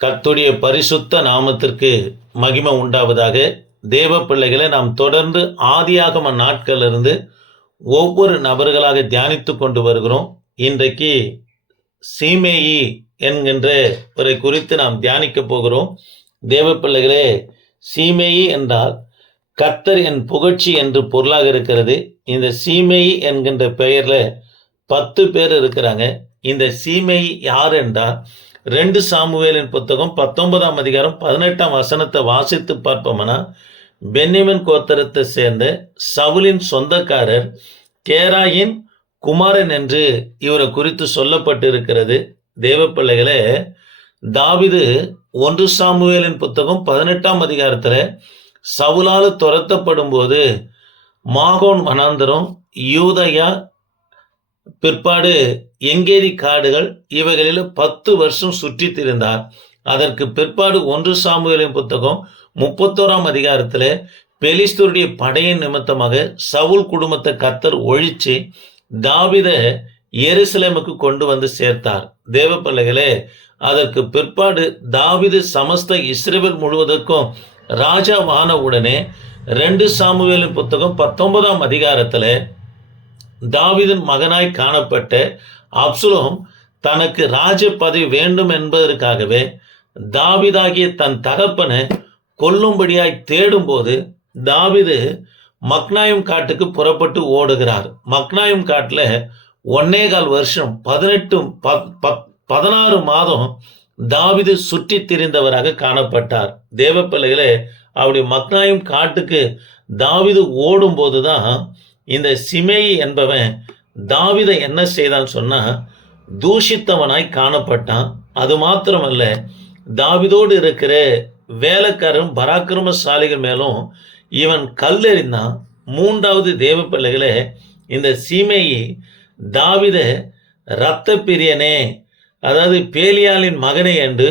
கர்த்துடைய பரிசுத்த நாமத்திற்கு மகிமை உண்டாவதாக தேவ பிள்ளைகளை நாம் தொடர்ந்து ஆதியாகம நாட்களிலிருந்து ஒவ்வொரு நபர்களாக தியானித்து கொண்டு வருகிறோம். இன்றைக்கு சீமேயி என்கின்ற ஒரு குறித்து நாம் தியானிக்க போகிறோம். தேவ பிள்ளைகளே சீமேயி என்றால் கத்தர் என் புகழ்ச்சி என்று பொருளாக இருக்கிறது. இந்த சீமேயி என்கின்ற பெயரில் பத்து பேர் இருக்கிறாங்க. இந்த சீமேயி யார் என்றால் ரெண்டு சாமுவேலின் புத்தகம் பத்தொன்பதாம் அதிகாரம் பதினெட்டாம் வசனத்தை வாசித்து பார்ப்போம்னா பென்னிமன் கோத்தரத்தை சேர்ந்த சவுலின் சொந்தக்காரர் கேராயின் குமாரன் என்று இவரை குறித்து சொல்லப்பட்டிருக்கிறது. தேவ பிள்ளைகளே தாவிது ஒன்று சாமுவேலின் புத்தகம் பதினெட்டாம் அதிகாரத்தில் சவுலால் துரத்தப்படும் போது மாகோன் வனாந்தரம் யூதயா பிற்பாடு எங்கேரி காடுகள் இவைகளில் பத்து வருஷம் சுற்றி திரிந்தார். அதற்கு பிற்பாடு ஒன்று சாமுவேலின் புத்தகம் முப்பத்தோராம் அதிகாரத்தில் பெலிஸ்தருடைய படையின் நிமித்தமாக சவுல் குடும்பத்தை கத்தர் ஒழிச்சு தாவித எருசலேமுக்கு கொண்டு வந்து சேர்த்தார். தேவ பிள்ளைகளே அதற்கு பிற்பாடு தாவிது சமஸ்த இஸ்ரேல் முழுவதற்கும் ராஜாவான உடனே ரெண்டு சாமுவேலின் புத்தகம் பத்தொன்பதாம் அதிகாரத்தில் தாவிதன் மகனாய் காணப்பட்ட அப்சுலோம் தனக்கு ராஜ பதவி வேண்டும் என்பதற்காகவே தாவிதாகிய தன் தகப்பனை கொல்லும்படியாய் தேடும்போது தாவிது மக்னாயும் காட்டுக்கு புறப்பட்டு ஓடுகிறார். மக்னாயும் காட்டில் ஒன்னே கால் வருஷம் பதினெட்டு பதினாறு மாதம் தாவிது சுற்றி திரிந்தவராக காணப்பட்டார். தேவ பிள்ளைகளே அப்படி மக்னாயும் காட்டுக்கு தாவிது ஓடும்போது தான் இந்த சிமேயி என்பவன் தாவிதை என்ன செய்தான் சொன்னால் தூஷித்தவனாய் காணப்பட்டான். அது மாத்திரமல்ல தாவிதோடு இருக்கிற வேலைக்காரரும் பராக்கிரமசாலிகள் மேலும் இவன் கல்லெறிந்தான். மூன்றாவது தேவ பிள்ளைகளே இந்த சீமேயி தாவித இரத்த பிரியனே அதாவது பேலியாளின் மகனே என்று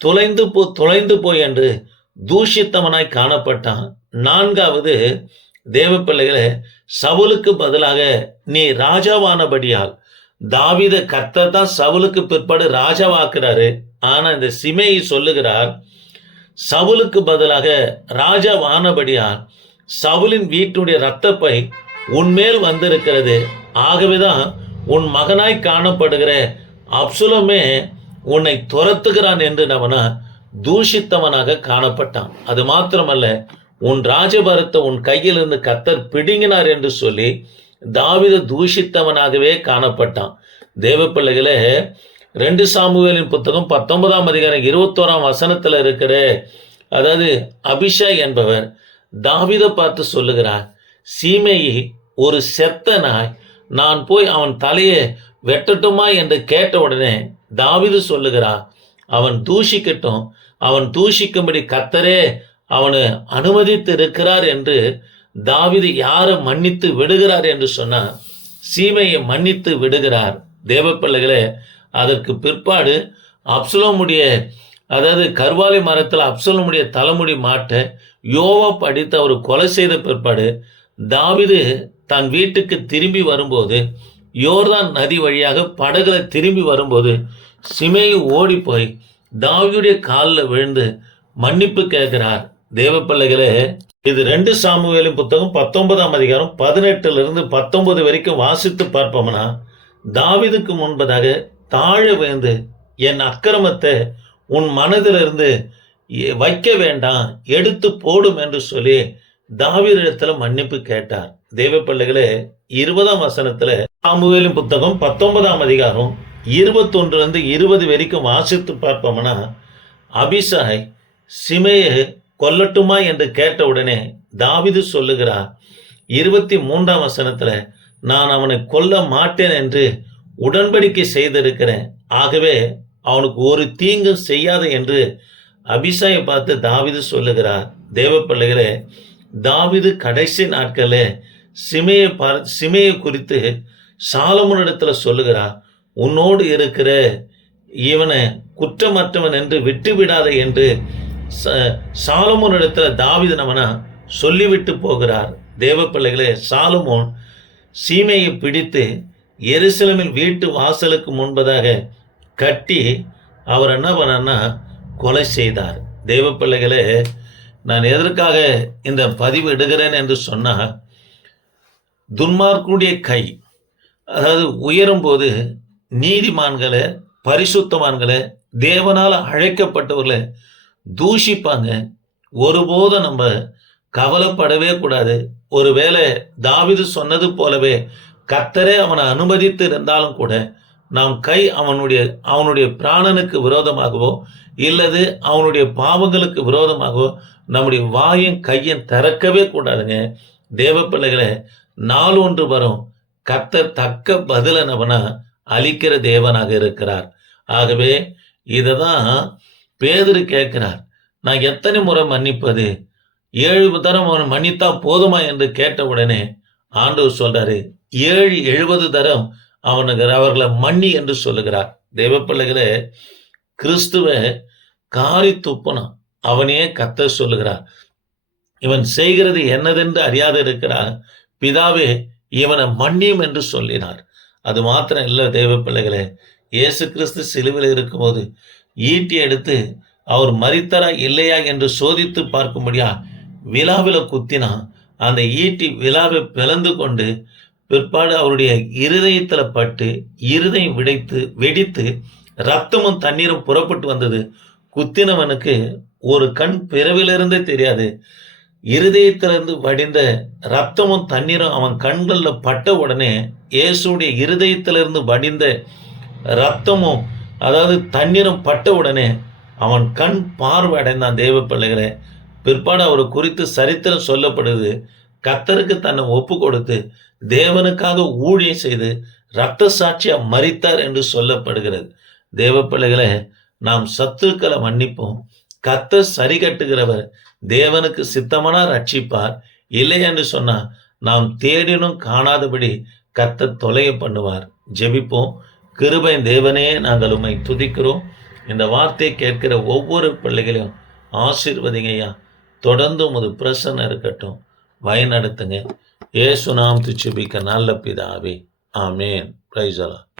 தொலைந்து போ தொலைந்து போய் என்று தூஷித்தவனாய் காணப்பட்டான். நான்காவது தேவ பிள்ளைகளை சவுலுக்கு பதிலாக நீ ராஜாவானபடியால் தாவித கர்த்தர் தான் சவுலுக்கு பிற்பாடு ராஜாவாக்குறாரு. ஆனா இந்த சிமேயி சொல்லுகிறார் சவுலுக்கு பதிலாக ராஜாவானபடியால் சவுலின் வீட்டுடைய இரத்தப்பை உன்மேல் வந்திருக்கிறது. ஆகவேதான் உன் மகனாய் காணப்படுகிற அப்சுலமே உன்னை துரத்துகிறான் என்று அவனா தூஷித்தவனாக காணப்பட்டான். அது மாத்திரமல்ல உன் ராஜபரத்தை உன் கையிலிருந்து கத்தர் பிடுங்கினார் என்று சொல்லி தாவித தூஷித்தவனாகவே காணப்பட்டான். தேவ பிள்ளைகளே ரெண்டு சாமுவேலின் புத்தகம் பத்தொன்பதாம் அதிகாரம் இருபத்தோராம் வசனத்தில் இருக்கிற அதாவது அபிஷா என்பவர் தாவிதை பார்த்து சொல்லுகிறார் சீமையை ஒரு செத்த நாய் நான் போய் அவன் தலையை வெட்டட்டுமா? என்று கேட்ட உடனே தாவிது சொல்லுகிறார் அவன் தூஷிக்கட்டும் அவன் தூஷிக்கும்படி கத்தரே அவனை அனுமதித்து இருக்கிறார் என்று தாவிது யாரை மன்னித்து விடுகிறார் என்று சொன்னால் சீமையை மன்னித்து விடுகிறார். தேவ பிள்ளைகளே அதற்கு பிற்பாடு அப்சலோமுடைய அதாவது கர்வாலி மரத்தில் அப்சலோமுடைய தலைமுடி மாட்ட யோவா படித்து அவர் கொலை செய்த பிற்பாடு தாவிது தன் வீட்டுக்கு திரும்பி வரும்போது யோர்தான் நதி வழியாக படகுல திரும்பி வரும்போது சிமையை ஓடி போய் தாவியுடைய காலில் விழுந்து மன்னிப்பு கேட்கிறார். தேவ இது ரெண்டு சாமுவேலும் புத்தகம் பத்தொன்பதாம் அதிகாரம் பதினெட்டுல இருந்து பத்தொன்பது வரைக்கும் வாசித்து பார்ப்போம்னா தாவிதுக்கு முன்பதாக தாழ வேந்து என் அக்கிரமத்தை உன் மனதிலிருந்து வைக்க வேண்டாம் எடுத்து போடும் என்று சொல்லி தாவீதிடத்துல மன்னிப்பு கேட்டார். தேவ பிள்ளைகளே இருபதாம் வசனத்துல சாமுவேலின் புத்தகம் பத்தொன்பதாம் அதிகாரம் இருபத்தொன்றுல இருந்து இருபது வரைக்கும் வாசித்து பார்ப்போம்னா அபிசாய் சிமையை கொல்லட்டுமா என்று கேட்ட உடனே தாவிது சொல்லுகிறார் இருபத்தி மூன்றாம் வசனத்துல நான் அவனை கொல்ல மாட்டேன் என்று உடன்படிக்கை செய்திருக்கிறேன். ஆகவே அவனுக்கு ஒரு தீங்கும் செய்யாது என்று அபிஷாய பார்த்து தாவிது சொல்லுகிறார். தேவ பிள்ளைகளே தாவிது கடைசி நாட்களே சிமையை பார் சிமையை குறித்து சாலமுனிடத்துல சொல்லுகிறார் உன்னோடு இருக்கிற இவனை குற்றமற்றவன் என்று விட்டுவிடாத என்று ச- சாலமோனிடத்துல தாவிது நம்மனா சொல்லிவிட்டு போகிறார். தேவ பிள்ளைகளே சாலமோன் சீமையை பிடித்து எருசலமில் வீட்டு வாசலுக்கு முன்பதாக கட்டி அவர் என்ன பண்ணார்னா கொலை செய்தார். தேவ பிள்ளைகளே நான் எதற்காக இந்த பதிவு இடுகிறேன் என்று சொன்னால் துன்மார்க்குடைய கை அதாவது உயரும்போது நீதிமான்களை பரிசுத்தமான்களை தேவனால் அழைக்கப்பட்டவர்களை தூஷிப்பாங்க. ஒருபோதும் நம்ம கவலைப்படவே கூடாது. ஒருவேளை தாவிது சொன்னது போலவே கத்தரே அவனை அனுமதித்து இருந்தாலும் கூட நாம் கை அவனுடைய அவனுடைய பிராணனுக்கு விரோதமாகவோ இல்லது அவனுடைய பாவங்களுக்கு விரோதமாகவோ நம்முடைய வாயும் கையும் திறக்கவே கூடாதுங்க. தேவ பிள்ளைகளை நாள் ஒன்று வரும் கத்தர் தக்க பதில நம்மனா அழிக்கிற தேவனாக இருக்கிறார். ஆகவே இதை தான் பேதரு கேட்கிறார் நான் எத்தனை முறை மன்னிப்பது? ஏழு தரம் அவன் மன்னித்தா போதுமா? என்று கேட்ட உடனே ஆண்டவர் சொல்றாரு ஏழு எழுபது தரம் அவனுக்கு அவர்களை மன்னி என்று சொல்லுகிறார். தேவ பிள்ளைகளே கிறிஸ்துவ காரி துப்பணும் அவனையே கத்த சொல்லுகிறார் இவன் செய்கிறது என்னதென்று அறியாது இருக்கிறார் பிதாவே இவனை மன்னியும் என்று சொல்லினார். அது மாத்திரம் இல்லை தெய்வ பிள்ளைகளே இயேசு கிறிஸ்து சிலுவில் இருக்கும்போது ஈட்டி எடுத்து அவர் மறித்தரா இல்லையா என்று சோதித்து பார்க்கும்படியா விழாவில் குத்தினா அந்த ஈட்டி விழாவை பிளந்து கொண்டு பிற்பாடு அவருடைய இருதயத்தில் பட்டு இருதயம் விடைத்து வெடித்து ரத்தமும் தண்ணீரும் புறப்பட்டு வந்தது. குத்தினவனுக்கு ஒரு கண் பிறவிலிருந்தே தெரியாது. இருதயத்திலிருந்து வடிந்த ரத்தமும் தண்ணீரும் அவன் கண்களில் பட்ட உடனே இயேசுடைய இருதயத்திலிருந்து வடிந்த ரத்தமும் அதாவது தண்ணீரும் பட்ட உடனே அவன் கண் பார்வை அடைந்தான் தேவ பிள்ளைகளே. பிற்பாடு அவர் குறித்து சரித்திரம் சொல்லப்படுது. கத்தருக்கு தன்னை ஒப்பு கொடுத்து தேவனுக்காக ஊழியம் செய்து இரத்த சாட்சியாக மறித்தார் என்று சொல்லப்படுகிறது. தேவ பிள்ளைகளே நாம் சத்துருக்களை மன்னிப்போம். கத்த சரி கட்டுகிறவர் தேவனுக்கு சித்தமான ரட்சிப்பார் இல்லை என்று சொன்னா நாம் தேடினும் காணாதபடி கத்த தொலைய பண்ணுவார். ஜெபிப்போம். கிருபை தேவனே நாங்கள் உம்மை துதிக்கிறோம். இந்த வார்த்தையை கேட்கிற ஒவ்வொரு பிள்ளைகளையும் ஆசீர்வதிங்கய்யா. தொடர்ந்து உமது பிரசன்னம் இருக்கட்டும். வழிநடத்துங்க. ஏசு நாம் துச்சுபிக்க நல்ல பிதாவே. ஆமேன். பிரைசலா